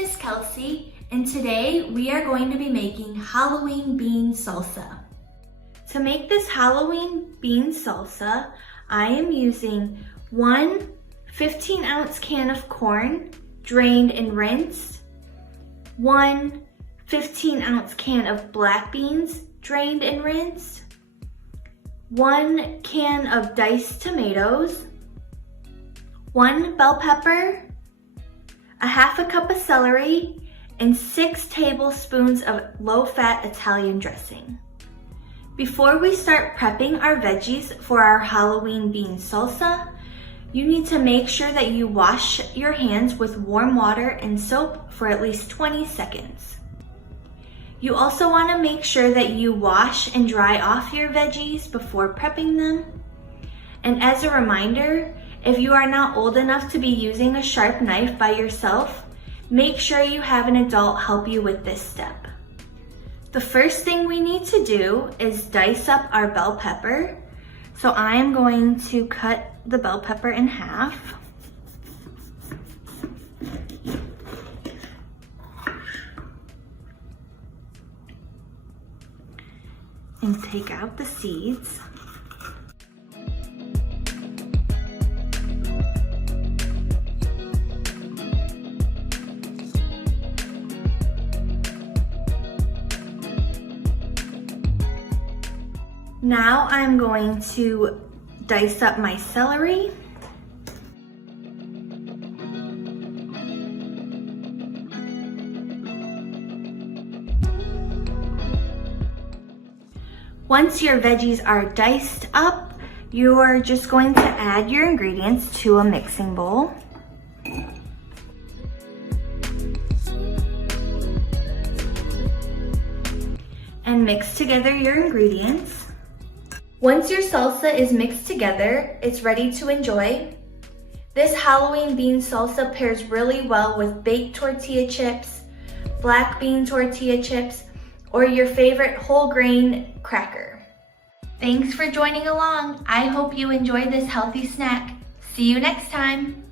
Miss Kelsey, and today we are going to be making Halloween bean salsa. To make this Halloween bean salsa, I am using one 15-ounce can of corn, drained and rinsed, one 15-ounce can of black beans, drained and rinsed, one can of diced tomatoes, one bell pepper, a half a cup of celery, and 6 tablespoons of low-fat Italian dressing. Before we start prepping our veggies for our Halloween bean salsa, you need to make sure that you wash your hands with warm water and soap for at least 20 seconds. You also want to make sure that you wash and dry off your veggies before prepping them. And as a reminder, if you are not old enough to be using a sharp knife by yourself, make sure you have an adult help you with this step. The first thing we need to do is dice up our bell pepper. So I am going to cut the bell pepper in half. And take out the seeds. Now I'm going to dice up my celery. Once your veggies are diced up, you're just going to add your ingredients to a mixing bowl. And mix together your ingredients. Once your salsa is mixed together, it's ready to enjoy. This Halloween bean salsa pairs really well with baked tortilla chips, black bean tortilla chips, or your favorite whole grain cracker. Thanks for joining along. I hope you enjoy this healthy snack. See you next time.